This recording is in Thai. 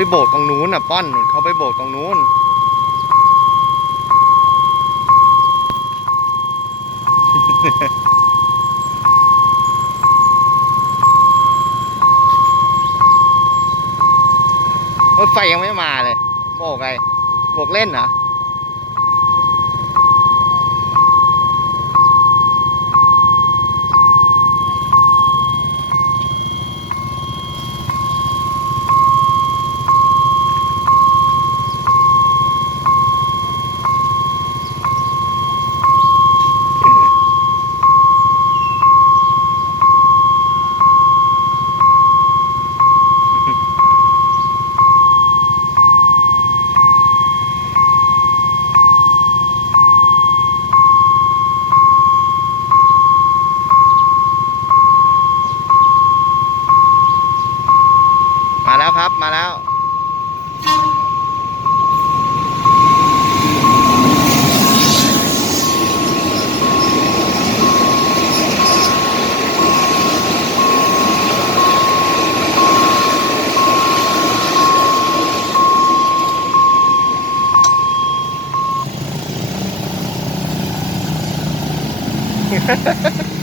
ไปโบกตรงนู้นอะป้อนเขาไปโบกตรงนู้นรถไฟยังไม่มาเลย โบกไงโบกเล่นเหรอ ครับมาแล้วเ